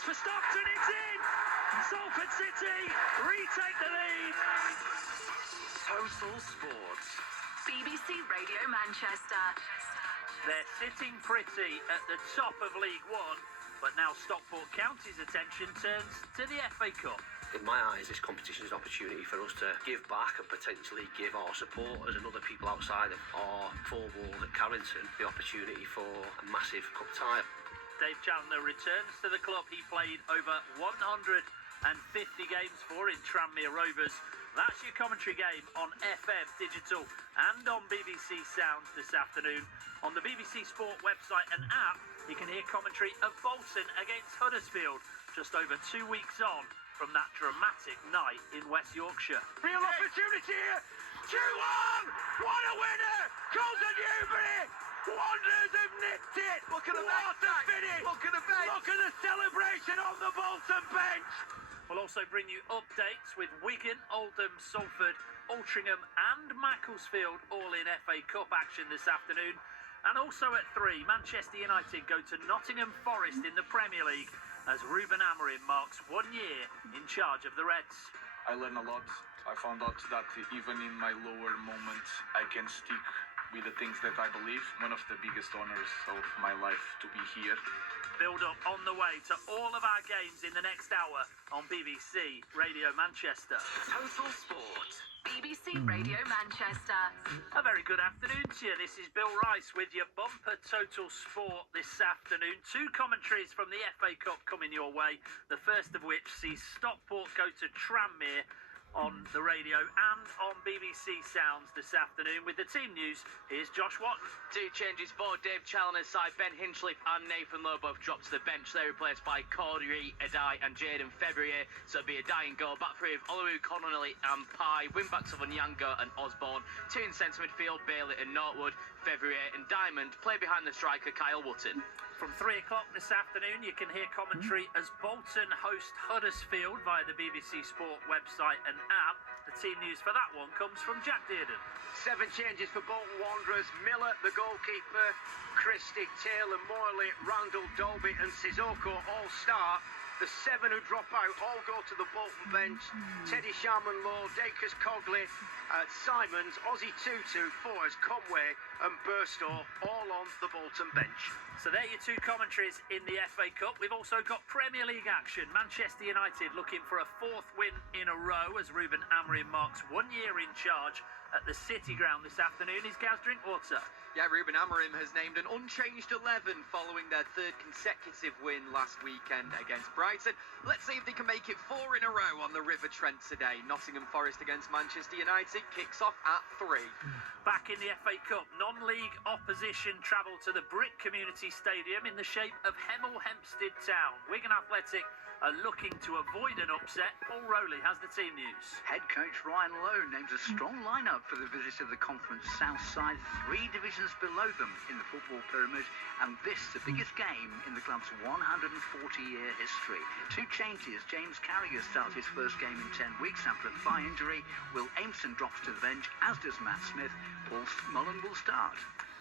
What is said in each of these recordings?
chance for Stockton, it's in! Salford City retake the lead! Total Sports. BBC Radio Manchester. They're sitting pretty at the top of League One, but now Stockport County's attention turns to the FA Cup. In my eyes, this competition is an opportunity for us to give back and potentially give our supporters and other people outside of our four walls at Carrington the opportunity for a massive cup tie. Dave Chandler returns to the club he played over 150 games for in Tranmere Rovers. That's your commentary game on FM, digital and on BBC Sounds this afternoon. On the BBC Sport website and app, you can hear commentary of Bolton against Huddersfield, just over 2 weeks on from that dramatic night in West Yorkshire. Real opportunity here. 2-1. What a winner. Colton Newbury. Wanderers have nipped it. Look at the finish. Look at the bench. Look at the celebration on the Bolton bench. We'll also bring you updates with Wigan, Oldham, Salford, Altrincham and Macclesfield all in FA Cup action this afternoon. And also at 3, Manchester United go to Nottingham Forest in the Premier League as Ruben Amorim marks 1 year in charge of the Reds. I learned a lot. I found out that even in my lower moments, I can stick with the things that I believe. One of the biggest honors of my life to be here. Build up on the way to all of our games in the next hour on BBC Radio Manchester. Total Sport. BBC Radio Manchester. A very good afternoon to you. This is Bill Rice with your bumper Total Sport this afternoon. 2 commentaries from the FA Cup coming your way. The first of which sees Stockport go to Tranmere on the radio and on BBC Sounds this afternoon. With the team news, here's Josh Watton. 2 changes for Dave Challoner's side. Ben Hinchliffe and Nathan Lowe both dropped to the bench. They're replaced by Corey Adai and Jaden Fevrier. So it'll be a dying goal. Back three of Oluwu, Connolly and Pye. Wingbacks of Onyango and Osborne. 2 in centre midfield, Bailey and Northwood. Fevrier and Diamond play behind the striker Kyle Wootton. From 3 o'clock this afternoon, you can hear commentary as Bolton host Huddersfield via the BBC Sport website and app. The team news for that one comes from Jack Dearden. 7 changes for Bolton Wanderers. Miller, the goalkeeper, Christie, Taylor, Morley, Randall, Dolby and Sissoko all start. The 7 who drop out all go to the Bolton bench. Teddy Sharman-Lowe, Dacus Cogley, Simons, Ozzy Tutu, Forrest, Conway and Burstow all on the Bolton bench. So there are your 2 commentaries in the FA Cup. We've also got Premier League action. Manchester United looking for a 4th win in a row as Ruben Amorim marks 1 year in charge at the City Ground this afternoon. Is Gaz Drinkwater. Yeah, Ruben Amorim has named an unchanged 11 following their 3rd consecutive win last weekend against Brighton. Let's see if they can make it 4 in a row on the River Trent today. Nottingham Forest against Manchester United kicks off at 3. Back in the FA Cup, non-league opposition travel to the Brick Community Stadium in the shape of Hemel Hempstead Town. Wigan Athletic are looking to avoid an upset. Paul Rowley has the team news. Head coach Ryan Lowe names a strong lineup for the visit of the Conference South side, 3 divisions below them in the football pyramid, and this the biggest game in the club's 140-year history. 2 changes. James Carragher starts his first game in 10 weeks after a thigh injury. Will Aimson drops to the bench, as does Matt Smith. Paul Mullen will start.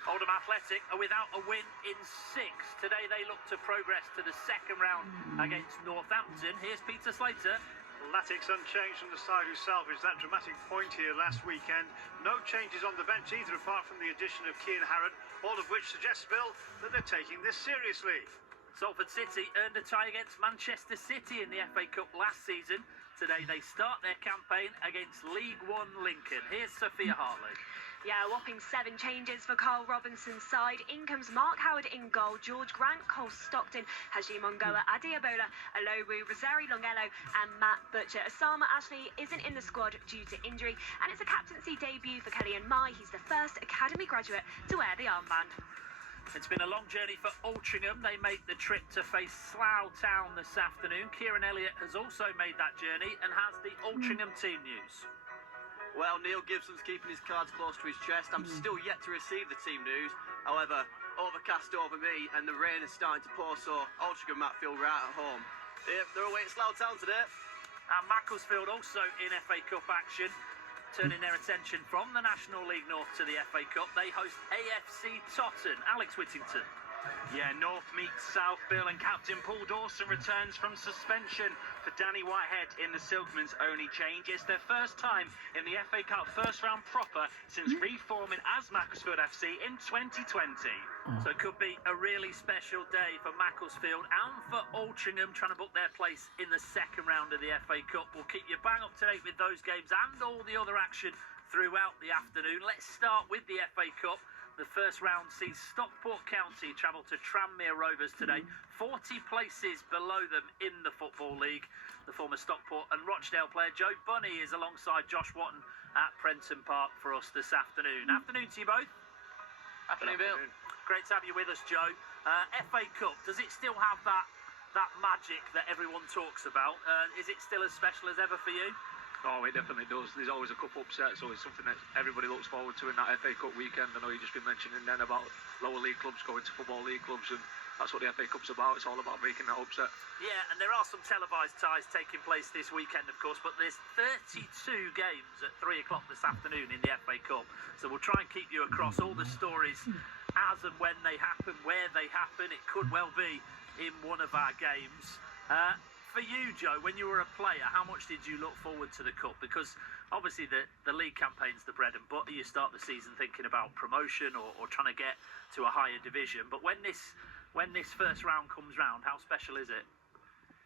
Oldham Athletic are without a win in 6. Today they look to progress to the 2nd round against Northampton. Here's Peter Slater. Latics unchanged from the side who salvaged that dramatic point here last weekend. No changes on the bench either, apart from the addition of Cian Harrod, all of which suggests, Bill, that they're taking this seriously. Salford City earned a tie against Manchester City in the FA Cup last season. Today they start their campaign against League One Lincoln. Here's Sophia Hartley. Yeah, a whopping 7 changes for Carl Robinson's side. In comes Mark Howard in goal, George Grant, Cole Stockton, Hajim Ongoa, Adiabola, Alowu, Rosari Longello and Matt Butcher. Osama Ashley isn't in the squad due to injury, and it's a captaincy debut for Kellyan Mai. He's the first academy graduate to wear the armband. It's been a long journey for Altrincham. They make the trip to face Slough Town this afternoon. Kieran Elliott has also made that journey and has the Altrincham team news. Well, Neil Gibson's keeping his cards close to his chest. I'm still yet to receive the team news. However, overcast over me and the rain is starting to pour, so Altrincham might feel right at home. They're away at Slough Town today. And Macclesfield also in FA Cup action, turning their attention from the National League North to the FA Cup. They host AFC Totton. Alex Whittington. Yeah, North meets South, Bill, and captain Paul Dawson returns from suspension for Danny Whitehead in the Silkmen's only change. It's their first time in the FA Cup first round proper since reforming as Macclesfield FC in 2020. So it could be a really special day for Macclesfield and for Altrincham trying to book their place in the second round of the FA Cup. We'll keep you bang up to date with those games and all the other action throughout the afternoon. Let's start with the FA Cup. The first round sees Stockport County travel to Tranmere Rovers today, 40 places below them in the Football League. The former Stockport and Rochdale player Joe Bunny is alongside Josh Watton at Prenton Park for us this afternoon. Afternoon to you both. Afternoon, Bill. Great to have you with us, Joe. FA Cup, does it still have that magic that everyone talks about? Is it still as special as ever for you? Oh, it definitely does. There's always a cup upset, so it's something that everybody looks forward to in that FA Cup weekend. I know you've just been mentioning then about lower league clubs going to Football League clubs, and that's what the FA Cup's about. It's all about making that upset. Yeah, and there are some televised ties taking place this weekend, of course, but there's 32 games at 3 o'clock this afternoon in the FA Cup. So we'll try and keep you across all the stories as and when they happen, where they happen. It could well be in one of our games. For you, Joe, when you were a player, how much did you look forward to the Cup? Because obviously the league campaign's the bread and butter. You start the season thinking about promotion or trying to get to a higher division. But when this first round comes round, how special is it?